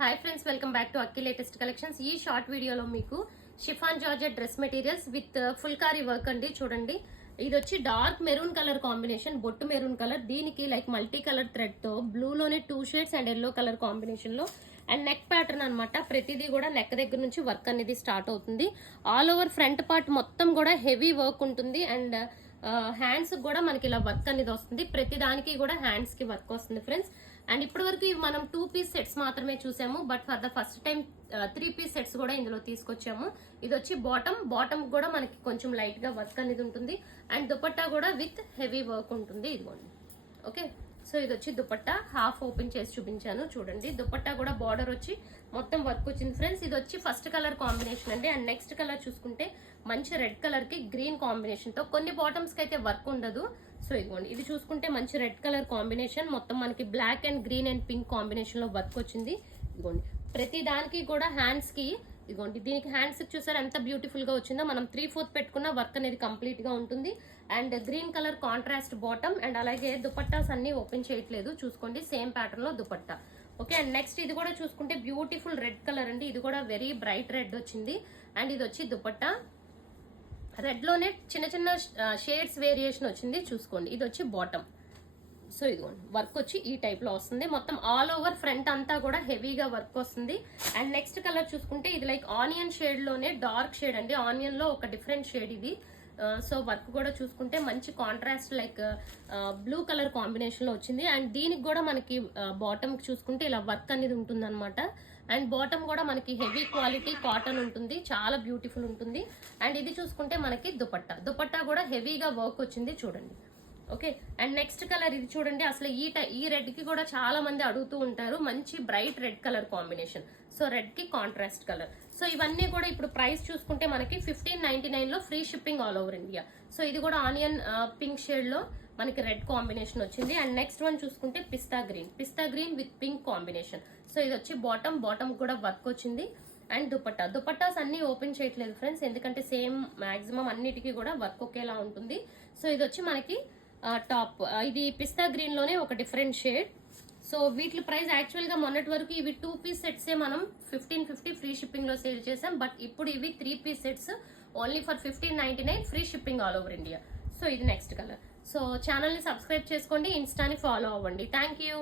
Hi friends, welcome back to Akki latest collections. ఈ short వీడియోలో మీకు chiffon georgette dress materials with phulkari work అండి. చూడండి, ఇది వచ్చి డార్క్ మెరూన్ కలర్ కాంబినేషన్, బొట్టు మెరూన్ కలర్. దీనికి లైక్ మల్టీ కలర్ థ్రెడ్ తో బ్లూలోనే 2 shades and yellow colour combination లో అండ్ నెక్ ప్యాటర్న్ అనమాట. ప్రతిదీ కూడా నెక్ దగ్గర నుంచి వర్క్ అనేది స్టార్ట్ అవుతుంది. ఆల్ ఓవర్ ఫ్రంట్ పార్ట్ మొత్తం కూడా హెవీ వర్క్ ఉంటుంది అండ్ హ్యాండ్స్ కూడా మనకి ఇలా వర్క్ అనేది వస్తుంది. ప్రతి దానికి కూడా హ్యాండ్స్ కి వర్క్ వస్తుంది ఫ్రెండ్స్. అండ్ ఇప్పటి వరకు మనం 2 పీస్ సెట్స్ మాత్రమే చూసాము, but for the first time 3 piece sets కూడా ఇందులో తీసుకొచ్చాము. ఇది వచ్చి బాటమ్ కూడా మనకి కొంచెం లైట్ గా వర్క్ అనేది ఉంటుంది అండ్ దుపట్టా కూడా విత్ హెవీ వర్క్ ఉంటుంది. ఇదిగోండి, ఓకే. సో ఇది వచ్చి దుపట్టా హాఫ్ ఓపెన్ చేసి చూపించాను. చూడండి, దుపట్టా కూడా బార్డర్ వచ్చి మొత్తం వర్క్ వచ్చింది ఫ్రెండ్స్. ఇది వచ్చి ఫస్ట్ కలర్ కాంబినేషన్ అండి. అండ్ నెక్స్ట్ కలర్ చూసుకుంటే మంచి రెడ్ కలర్ కి గ్రీన్ కాంబినేషన్ తో, కొన్ని బాటమ్స్ కి అయితే వర్క్ ఉండదు. సో ఇదిగోండి, ఇది చూసుకుంటే మంచి రెడ్ కలర్ కాంబినేషన్, మొత్తం మనకి black and green and pink combination లో వర్క్ వచ్చింది. ఇదిగోండి, ప్రతి దానికి కూడా హ్యాండ్స్ కి, ఇదిగోండి దీనికి హ్యాండ్స్ చూసారు ఎంత బ్యూటిఫుల్ గా వచ్చిందో. మనం 3/4 పెట్టుకున్న వర్క్ అనేది కంప్లీట్ గా ఉంటుంది. And green colour contrast bottom and అలాగే దుపట్టాస్ అన్ని ఓపెన్ చేయట్లేదు, చూసుకోండి సేమ్ ప్యాటర్న్ లో దుపట్టా. ఓకే, అండ్ నెక్స్ట్ ఇది కూడా చూసుకుంటే బ్యూటిఫుల్ రెడ్ కలర్ అండి. ఇది కూడా వెరీ బ్రైట్ రెడ్ వచ్చింది. అండ్ ఇది వచ్చి దుపట్టా రెడ్ లోనే చిన్న చిన్న షేడ్స్ వేరియేషన్ వచ్చింది, చూసుకోండి. ఇది వచ్చి బాటమ్. సో ఇదిగోండి, వర్క్ వచ్చి ఈ టైప్ లో వస్తుంది. మొత్తం ఆల్ ఓవర్ ఫ్రంట్ అంతా కూడా హెవీగా వర్క్ వస్తుంది. అండ్ నెక్స్ట్ కలర్ చూసుకుంటే ఇది లైక్ ఆనియన్ షేడ్ లోనే డార్క్ షేడ్ అండి. ఆనియన్ లో ఒక డిఫరెంట్ షేడ్ ఇది. సో వర్క్ కూడా చూసుకుంటే మంచి contrast like blue colour combination లో వచ్చింది. అండ్ దీనికి కూడా మనకి బాటమ్ చూసుకుంటే ఇలా వర్క్ అనేది ఉంటుంది అనమాట. అండ్ బాటమ్ కూడా మనకి హెవీ క్వాలిటీ కాటన్ ఉంటుంది, చాలా బ్యూటిఫుల్ ఉంటుంది. అండ్ ఇది చూసుకుంటే మనకి దుపట్టా కూడా హెవీగా వర్క్ వచ్చింది, చూడండి. ఓకే, అండ్ నెక్స్ట్ కలర్ ఇది చూడండి. అసలు ఈ రెడ్ కి కూడా చాలా మంది అడుగుతూ ఉంటారు, మంచి bright red colour combination. So red కి కాంట్రాస్ట్ కలర్. సో ఇవన్నీ కూడా ఇప్పుడు ప్రైస్ చూసుకుంటే మనకి 1599 లో free shipping all over India. So ఇది కూడా ఆనియన్ పింక్ షేడ్ లో మనకి రెడ్ కాంబినేషన్ వచ్చింది. అండ్ నెక్స్ట్ వన్ చూసుకుంటే pista green with pink combination. So ఇది వచ్చి బాటమ్ కూడా వర్క్ వచ్చింది. అండ్ దుపట్టాస్ అన్ని ఓపెన్ చేయట్లేదు ఫ్రెండ్స్, ఎందుకంటే సేమ్ మాక్సిమం అన్నిటికీ కూడా వర్క్ ఒకేలా ఉంటుంది. సో ఇది వచ్చి మనకి టాప్, ఇది పిస్తా గ్రీన్ లోనే ఒక డిఫరెంట్ షేడ్. సో వీటి ప్రైస్ యాక్చువల్ గా మొన్నటి వరకు ఇవి 2 పీస్ సెట్సే మనం 1550 ఫ్రీ షిప్పింగ్ లో సేల్ చేసాం, బట్ ఇప్పుడు ఇవి 3 piece sets only for 1599 free shipping all over India. So ఇది నెక్స్ట్ కలర్. సో ఛానల్ ని సబ్స్క్రైబ్ చేసుకోండి, ఇన్స్టాని ఫాలో అవ్వండి. Thank you.